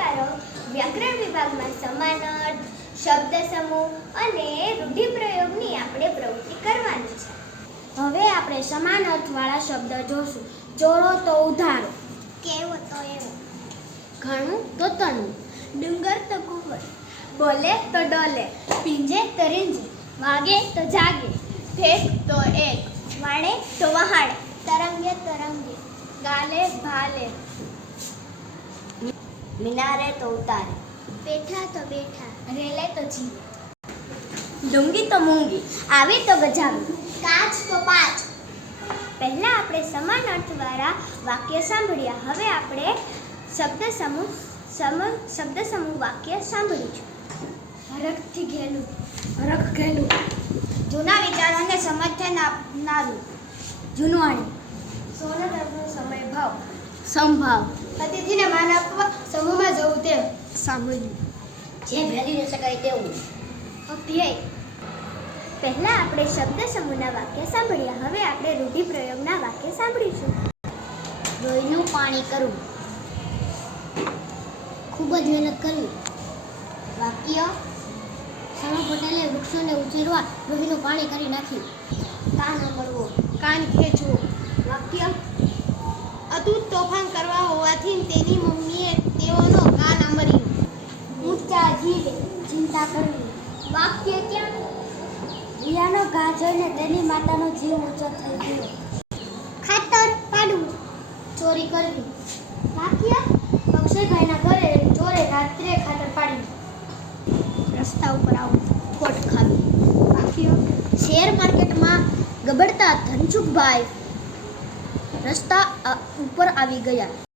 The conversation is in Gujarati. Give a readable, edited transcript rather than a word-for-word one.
ભાષ્યકારો વ્યાકરણ વિભાગમાં સમાનાર્થ, શબ્દ સમૂહ અને રૂઢિપ્રયોગની આપણે પ્રવૃત્તિ કરવાની છે. હવે આપણે સમાન અર્થવાળા શબ્દ જોશું. ચોરો તો ઉધારો, કેવો તો એવો, ઘણું તો તણું, ડુંગર તો કુંવર, બોલે તો ડોલે, પીંજે તો રેંજે, વાગે તો જાગે, ફેંક તો એક, વાળે તો વહાળે, તરંગે તો રંગે, ગાલે ભાલે, મિનારે તો ઉતારે, બેઠા તો બેઠા, રેલે તો જીવે, ડુંગી તો મૂંગી, આવી તો ગજાવી, કાચ તો પાચ. પહેલા આપણે સમાન અર્થવાળા વાક્ય સાંભળ્યા. હવે આપણે શબ્દ સમૂહ વાક્ય સાંભળીશું. હરખથી ઘેલું, હરખ ઘેલું, જૂના વિચારોને સમર્થન આપનારું, જૂનવાણી, સોનરનો સમય ભાવ, સંભાવ, અતિથિને માન આપવા, સમૂહમાં જવું તે, સાંભળ્યું, જે ભેદી ન શકાય તેવું, અભ્યય. પહેલા આપણે શબ્દ સમૂહના વાક્ય સાંભળ્યા. હવે આપણે રૂઢિપ્રયોગના વાક્ય સાંભળીશું. લોહીનું પાણી કરવું, ખૂબ જ મહેનત કરવી. વાક્ય સરદાર પટેલે વૃક્ષોને ઉછેરવા લોહીનું પાણી કરી નાખ્યું. કાન અમરવો, કાન ખેંચવો. વાક્ય અદૂત તોફાન કરવા હોવાથી તેની મમ્મીએ તેઓનો કાન આમર્યું. ઊંચા જીવે, ચિંતા કરવી. વાક્ય ક્યાં? રિયાનો ઘા જોઈને તેની માતાનો જીવ ઊંચો થઈ ગયો. ખાતર પાડવું. ચોરી કરવી. વાક્ય અક્ષયભાઈના ઘરે ચોરે રાત્રે ખાતર પાડ્યું. રસ્તા ઉપર આવું. ખોટ ખાવી. વાક્ય શેર માર્કેટમાં ગબડતા ધનસુખભાઈ રસ્તા ઉપર આવી ગયા.